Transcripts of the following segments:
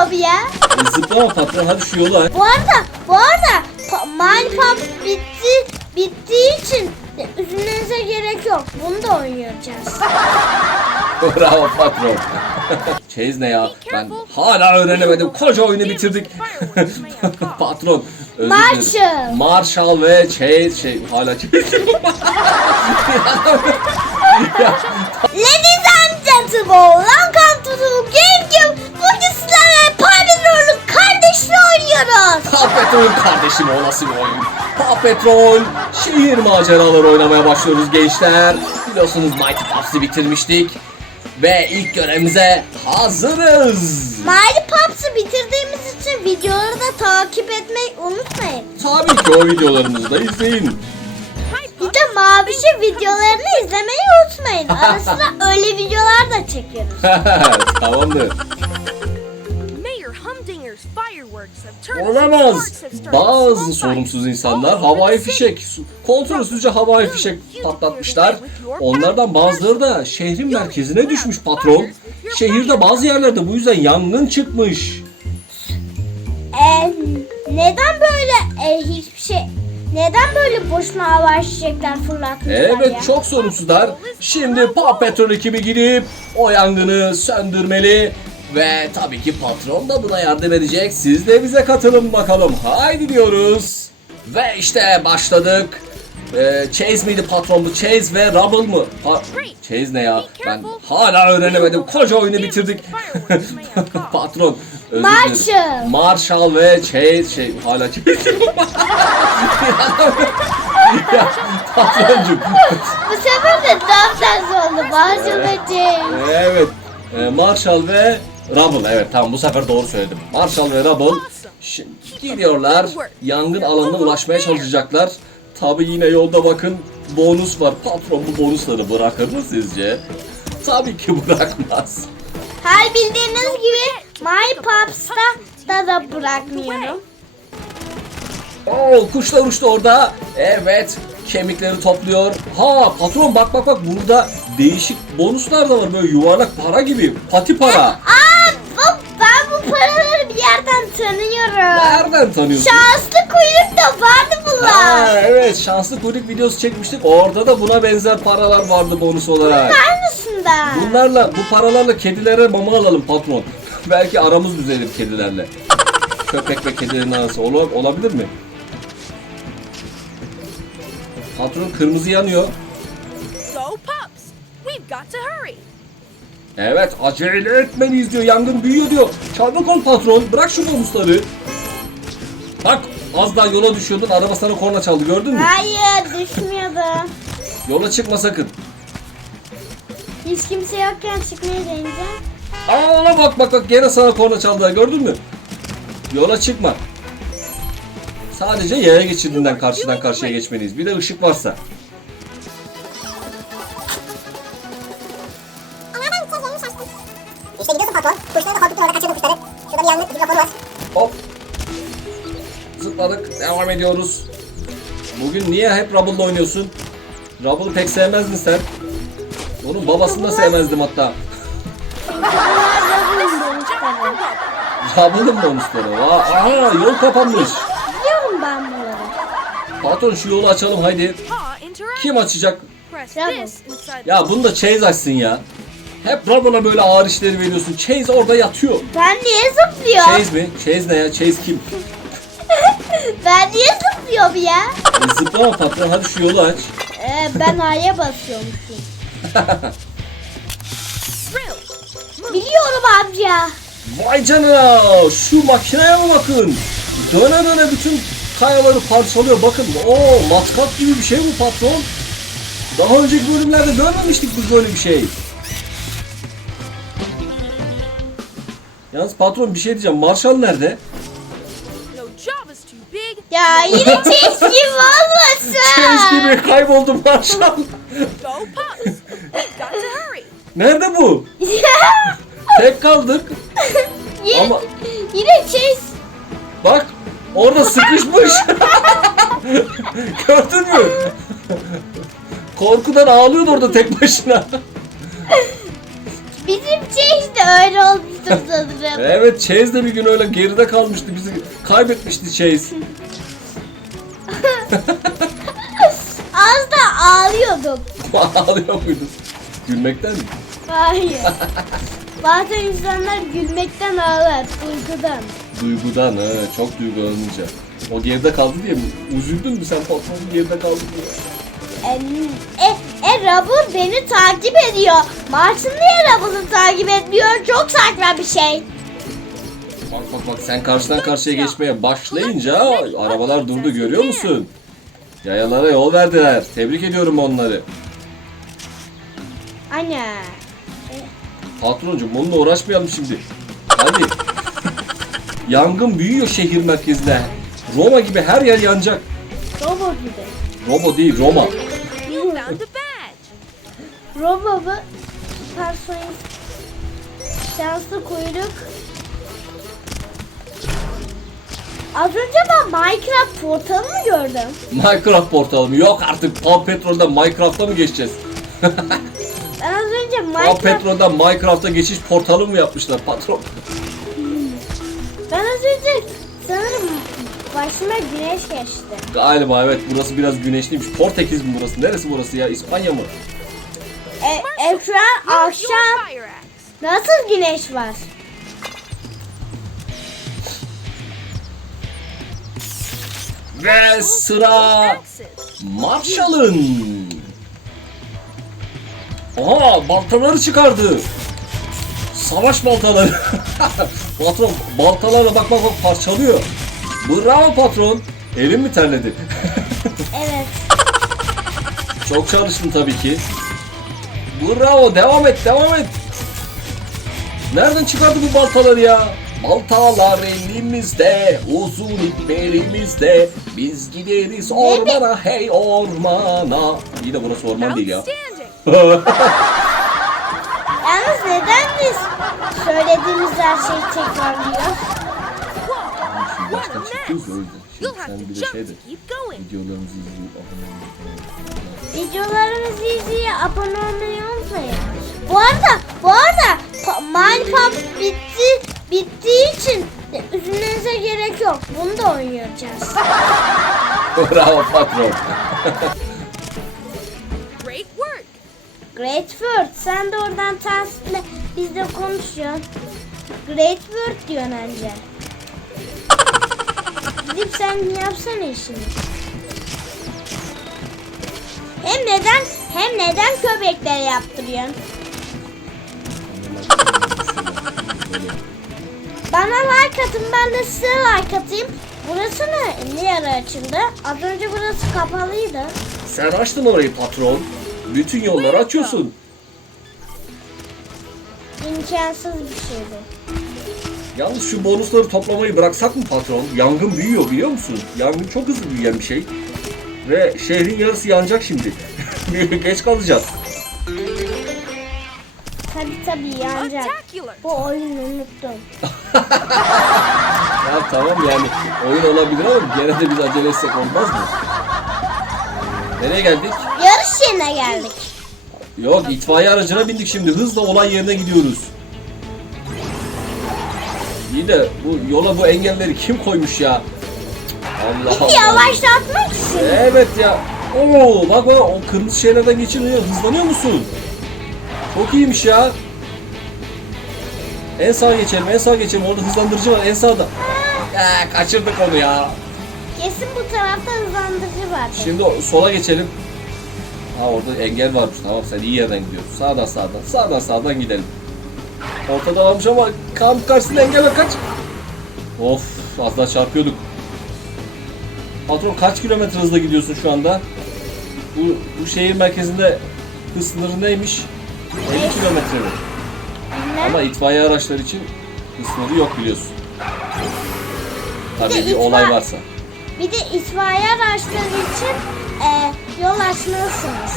yapıyor bu ya? E, zıplama patron hadi şu yolu aç. Bu arada, bu arada pa- Pump bitti, bittiği için üzülmenize gerek yok. Bunu da oynayacağız. Bravo patron. Chase ne ya? Ben hala öğrenemedim. Koca oyunu bitirdik. patron. Marshall. Marshall ve Chase şey hala Chase. Ladies and gentlemen, welcome to the GameCube. Bugün sizlerle Pavilon'un kardeşini oynuyoruz. Patrol kardeşim o nasıl bir oyun? Patrol şehir maceraları oynamaya başlıyoruz gençler. Biliyorsunuz Mighty Puffs'ı bitirmiştik. Ve ilk görevimize hazırız. Mine Pumps'ı bitirdiğimiz için videoları da takip etmeyi unutmayın. Tabii ki o videolarımızı da izleyin. Bir de Maviş'in videolarını izlemeyi unutmayın. Ara sıra öyle videolar da çekiyoruz. Tamamdır. Olamaz. Bazı sorumsuz insanlar havai fişek, kontrolsüzce havai fişek patlatmışlar. Onlardan bazıları da şehrin merkezine düşmüş patron. Şehirde bazı yerlerde bu yüzden yangın çıkmış. Ee, neden böyle e, hiçbir şey... Neden böyle boşuna hava fişekler fırlatmışlar ya? Evet çok sorumsuzlar. Şimdi Paw Patrol ekibi gidip o yangını söndürmeli. Ve tabii ki patron da buna yardım edecek. Siz de bize katılın bakalım. Haydi diyoruz. Ve işte başladık. Ee, Chase miydi patron bu? Chase ve Rubble mı? Pa- Chase ne ya? Ben hala öğrenemedim. Koca oyunu bitirdik. patron. Marshall. Marshall ve Chase şey hala Chase. ya patroncum. Bu sefer de tam tersi oldu. Marshall ve James. Evet. Ee, Marshall ve Rubble. Evet tamam bu sefer doğru söyledim. Marshall ve Rubble gidiyorlar. Yangın alanına ulaşmaya çalışacaklar. Tabi yine yolda bakın bonus var. Patron bu bonusları bırakır mı sizce? Tabii ki bırakmaz. Her bildiğiniz gibi My Pops'ta da da bırakmıyorum. Oo kuşlar uçtu orada. Evet kemikleri topluyor. Ha patron bak bak bak burada değişik bonuslar da var böyle yuvarlak para gibi. Pati para. Tanıyorum. Nereden tanıyorsun? Şanslı kuyruk da vardı bunlar. Ha, evet şanslı kuyruk videosu çekmiştik. Orada da buna benzer paralar vardı bonus olarak. Aynısından. Bunlarla bu paralarla kedilere mama alalım patron. Belki aramız düzelir kedilerle. Köpek ve kedilerin arası Ola- olabilir mi? Patron kırmızı yanıyor. Go pups! We've got to hurry. Evet acele etmeliyiz diyor. Yangın büyüyor diyor. Çabuk ol patron. Bırak şu bonusları. Bak az daha yola düşüyordun. Araba sana korna çaldı gördün mü? Hayır düşmüyordu. Yola çıkma sakın. Hiç kimse yokken çıkmayı deneyeceğim. Aa ona bak bak bak gene sana korna çaldılar gördün mü? Yola çıkma. Sadece yaya geçidinden karşıdan karşıya geçmeliyiz. Bir de ışık varsa. Hop. Zıpladık. Devam ediyoruz. Bugün niye hep Rubble'la oynuyorsun? Rubble'ı pek sevmezdin sen. Onun babasını da sevmezdim hatta. Rubble'ın bonusları. Aha yol kapanmış. Biliyorum ben bunları. Patron şu yolu açalım haydi. Kim açacak? Ya bunu da Chase açsın ya. Hep Rubble'a böyle ağır işleri veriyorsun. Chase orada yatıyor. Ben niye zıplıyorum? Chase mi? Chase ne ya? Chase kim? Ben niye zıplıyorum ya? E, zıplama patron hadi şu yolu aç. Ee, ben A'ya basıyormuşum. Biliyorum amca. Vay canına şu makineye mi bakın. Döne döne bütün kayaları parçalıyor. Bakın o matkap gibi bir şey bu patron. Daha önceki bölümlerde görmemiştik biz böyle bir şey. Yalnız patron bir şey diyeceğim. Marshall nerede? Ya yine gibi olmasın. Chase gibi kayboldu Marshall. Nerede bu? Tek kaldık. yine, Ama- yine Chase. Bak orada sıkışmış. Gördün mü? Korkudan ağlıyordu orada tek başına. Bizim Chase de öyle ayrı olmuştur sanırım. Evet Chase de bir gün öyle geride kalmıştı. Bizi kaybetmişti Chase. Az da ağlıyordum. Ağlıyor muydun? Gülmekten mi? Hayır. Bazen insanlar gülmekten ağlar, uykudan. Duygudan he, çok duygulanınca. O geride kaldı diye mi? Üzüldün mü sen patronun geride kaldı diye? E, e, e Rabur beni takip ediyor. Martin niye Rabur'u takip etmiyor? Çok saçma bir şey. Bak bak bak sen karşıdan karşıya geçmeye başlayınca arabalar durdu görüyor musun? Yayalara yol verdiler. Tebrik ediyorum onları. Anne. Patroncum bununla uğraşmayalım şimdi. Hadi. Yangın büyüyor şehir merkezinde. Roma gibi her yer yanacak. Robo gibi. Roma değil Roma. You found a badge. Robo mu? Personel. Şanslı kuyruk. Az önce ben Minecraft portalı mı gördüm? Minecraft portalı mı? Yok artık Paw Patrol'da Minecraft'a mı geçeceğiz? Ben az önce Paw Minecraft... Patrol'dan Minecraft'a geçiş portalı mı yapmışlar patron? Ben az önce sanırım başıma güneş geçti. Galiba evet burası biraz güneşliymiş. Portekiz mi burası? Neresi burası ya? İspanya mı? E, ekran akşam nasıl güneş var? Ve sıra. Marshall'ın. Aha baltaları çıkardı. Savaş baltaları. patron baltalarla bak bak bak parçalıyor. Bravo patron. Elim mi terledi? Evet. Çok çalıştın tabii ki. Bravo devam et devam et. Nereden çıkardı bu baltaları ya? Baltalar elimizde, uzun ip elimizde. Biz gideriz ormana, hey ormana. İyi de burası orman değil ya. Yalnız neden biz söylediğimiz her şeyi tekrarlıyor? Baştan çıktınız yüzden. Şimdi sen bir de şey de videolarımızı izleyip abone olmayı Videolarımızı izleyip abone olmayı unutmayın. Bu arada, bu arada Minecraft bitti, bittiği için de üzülmenize gerek yok. Bunu da oynayacağız. Bravo patron. Great work. Great Word, sen de oradan tersiyle bizle konuşuyorsun. Great Word diyorsun önce. Gidip sen yapsana işini. Hem neden hem neden köpeklere yaptırıyorsun? Bana like atın ben de size like atayım. Burası ne? Niye ara açıldı? Az önce burası kapalıydı. Sen açtın orayı patron. Bütün yolları açıyorsun. İmkansız bir şeydi. Yalnız şu bonusları toplamayı bıraksak mı patron? Yangın büyüyor biliyor musun? Yangın çok hızlı büyüyen bir şey. Ve şehrin yarısı yanacak şimdi. Geç kalacağız. Tabi tabi yanacak. Bu oyunu unuttum. Ya tamam yani oyun olabilir ama gene de biz acele etsek olmaz mı? Nereye geldik? Yarış yerine geldik. Yok itfaiye aracına bindik şimdi. Hızla olay yerine gidiyoruz. İyi de bu yola bu engelleri kim koymuş ya? Allah Allah. yavaşlatmak için. Evet ya. Oo bak bak o kırmızı şeylerden geçiniyor. Hızlanıyor musun? Çok iyiymiş ya. En sağa geçelim, en sağa geçelim. Orada hızlandırıcı var en sağda. Ya kaçırdık onu ya. Kesin bu tarafta hızlandırıcı var. Şimdi o- sola geçelim. Ha orada engel varmış. Tamam sen iyi yerden gidiyorsun. Sağdan sağdan. Sağdan sağdan gidelim. Ortada varmış ama kamp karşısında engel var kaç. Of az daha çarpıyorduk. Patron kaç kilometre hızla gidiyorsun şu anda? Bu, bu şehir merkezinde hız sınırı neymiş? 50 kilometre mi? Ama itfaiye araçları için hız sınırı yok biliyorsun. Tabii Bir bir olay itfa- varsa. Bir de itfaiye araçları için e, yol açmalısınız.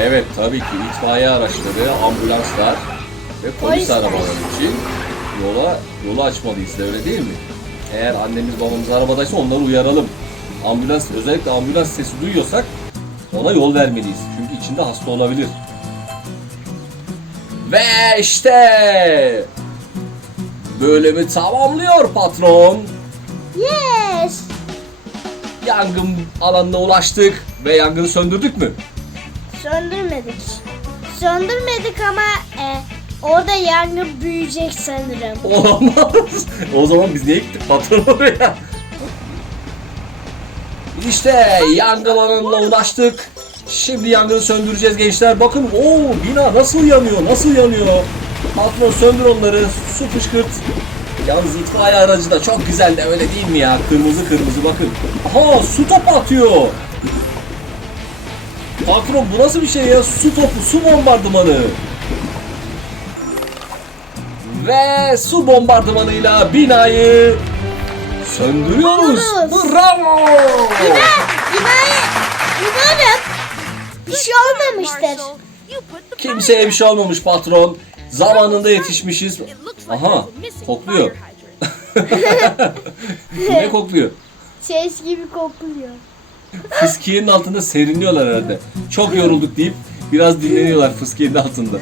Evet tabii ki itfaiye araçları, ambulanslar ve polis Polisler. arabaları için yola yolu açmalıyız öyle değil mi? Eğer annemiz babamız arabadaysa onları uyaralım. Ambulans özellikle ambulans sesi duyuyorsak ona yol vermeliyiz. Çünkü içinde hasta olabilir. Ve işte bölümü tamamlıyor patron. Yes. Yangın alanına ulaştık ve yangını söndürdük mü? Söndürmedik. Söndürmedik ama e, orada yangın büyüyecek sanırım. Olamaz. o zaman biz niye gittik patron oraya? İşte yangın alanına ulaştık. Şimdi yangını söndüreceğiz gençler. Bakın o bina nasıl yanıyor, nasıl yanıyor. Patron söndür onları, su fışkırt. Yalnız itfaiye aracı da çok güzel de öyle değil mi ya? Kırmızı kırmızı bakın. Aha su topu atıyor. Patron bu nasıl bir şey ya? Su topu, su bombardımanı. Ve su bombardımanıyla binayı söndürüyoruz. Söndürüyoruz. Bravo! Binayı umarım bir şey olmamıştır. Kimseye bir şey olmamış patron. Zamanında yetişmişiz. Aha kokluyor. ne kokluyor? Ses gibi kokuyor. Fıskiyenin altında serinliyorlar herhalde. Çok yorulduk deyip biraz dinleniyorlar fıskiyenin altında.